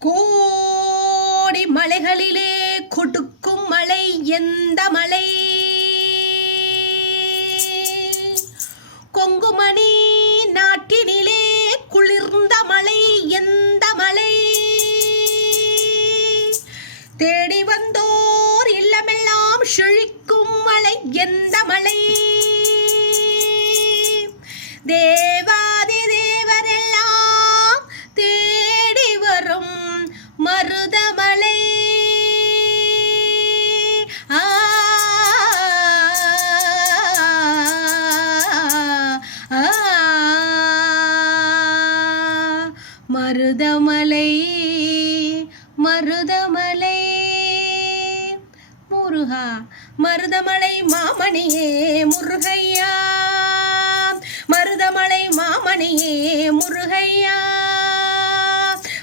கோடி மலைகளிலே கொடுக்கும் மலை எந்த மலை கொங்குமணி நாட்டினிலே மாமணியே முருகையா. மருதமலை மாமணியே முருகையா.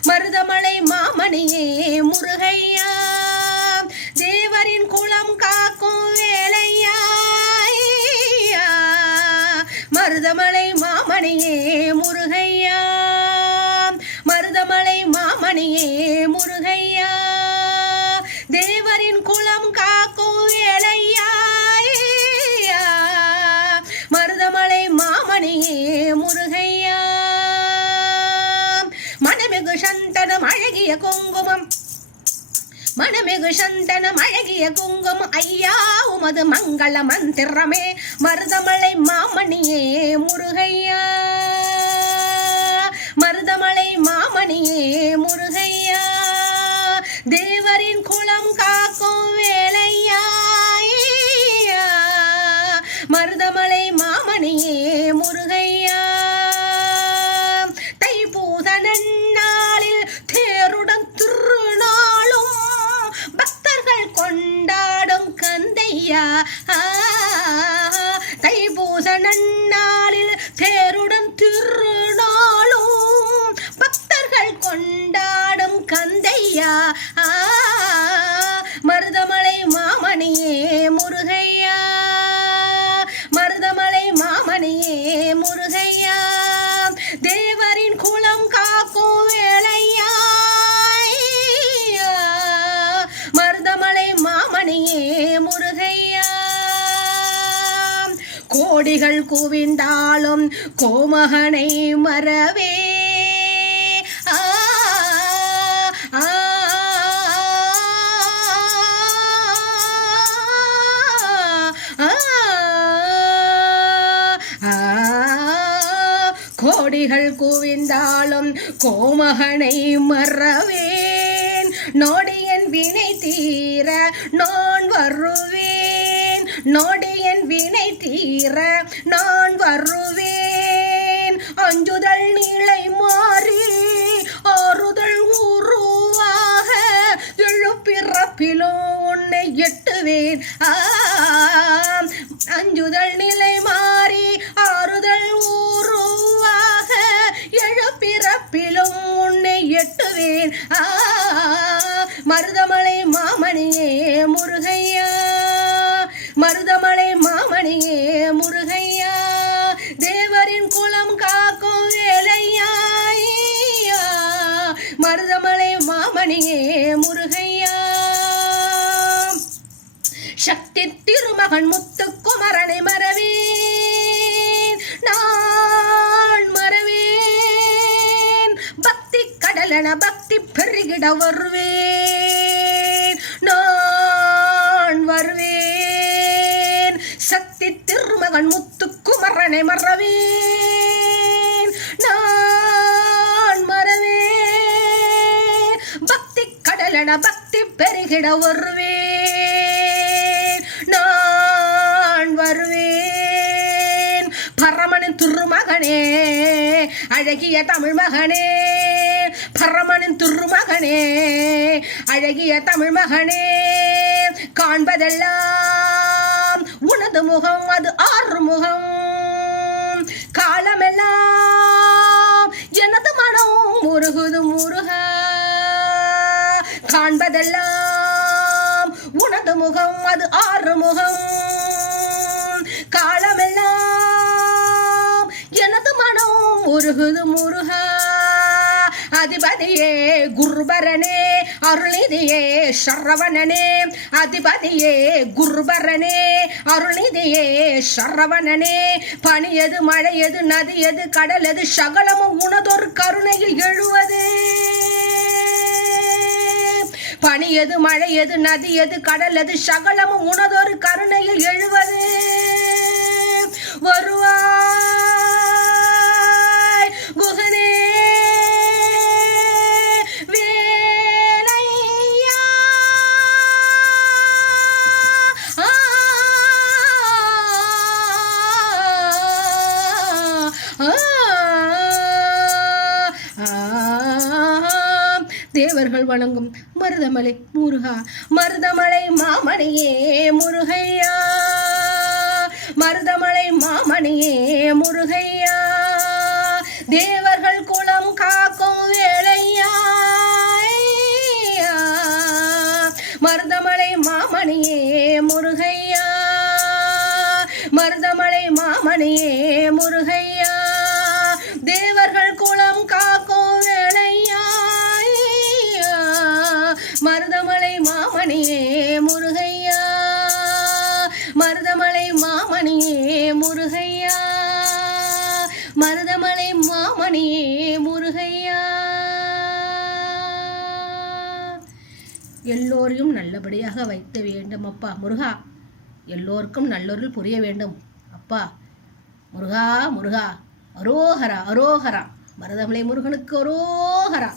மருதமலை மாமணியே முருகையா. தேவரின் குளம் காக்கும் வேலையா மருதமலை மாமணியே முருகையா. மருதமலை மாமணியே முருகையா. தேவரின் குலம் காக்கும் அழகிய குங்குமம். மனமிகு சந்தனம் அழகிய குங்குமம். ஐயா உமது மங்கள மந்திரமே மருதமலை மாமணியே முருகையா. கந்தையா ஆ, கோடிகள் குவிந்தாலும் கோமகனை மறவே. கோடிகள் குவிந்தாலும் கோமகனை மறவேன். நோடியன் வினை தீர நான் வருவேன். நாடியன் வினை தீர நான் வருவேன். அஞ்சுதல் நிலை மாறி ஆறுதல் உருவாக எழுப்பிறப்பிலும் உன்னை எட்டுவேன். அஞ்சுதல் நிலை மாறி ஆறுதல் உருவாக எழுப்பிறப்பிலும் உன்னை எட்டுவேன். ஆ மருதமலை மாமணியே முரு முருகையா தேவரின் குலம் காக்கும் வேலையா மருதமலை மாமணியே முருகையா. சக்தி திருமகன் முத்துக்குமரனை மறவே நான் மறவேன். பக்தி கடலென பக்தி பெருகிட வருவேன். மறவேன். நான் மறவேன். பக்தி கடலென பக்தி பெருகிட வருவேன். நான் வருவேன். பரமனின் துருமகனே அழகிய தமிழ் மகனே. பரமனின் துருமகனே அழகிய தமிழ் மகனே. காண்பதெல்லாம் உனது முகம் அது ஆறு முகம் காலமெல்லாம் மனம் முருகுது முருக. காண்பதெல்லாம் உனது முகம் அது ஆறு முகம். காலமெல்லாம் எனது மனம் முருகுது முருகா. அதிபதியே குருபரனே அருள்நிதியே சரவணனே. அதிபதியே குருபரனே அருள்நிதியே சரவணனே. பனியது மழையது நதியது கடலது சகலமும் உனதொரு கருணையில் எழுவது. பனியது மழையது நதியது கடலது சகலமும் உனதொரு கருணை தேவர்கள் வணங்கும். மருதமலை முருகா. மருதமலை மாமணியே முருகையா. மருதமலை மாமணியே முருகையா. தேவர்கள் குலம் காக்கும் வேளையா. மருதமலை மாமணியே முருகையா. மருதமலை மாமணியே எல்லோரையும் நல்லபடியாக வைக்க வேண்டும் அப்பா. முருகா எல்லோருக்கும் நல்லொருள் புரிய வேண்டும் அப்பா. முருகா முருகா. அரோஹரா அரோஹரா. பரதமலை முருகனுக்கு அரோஹரா.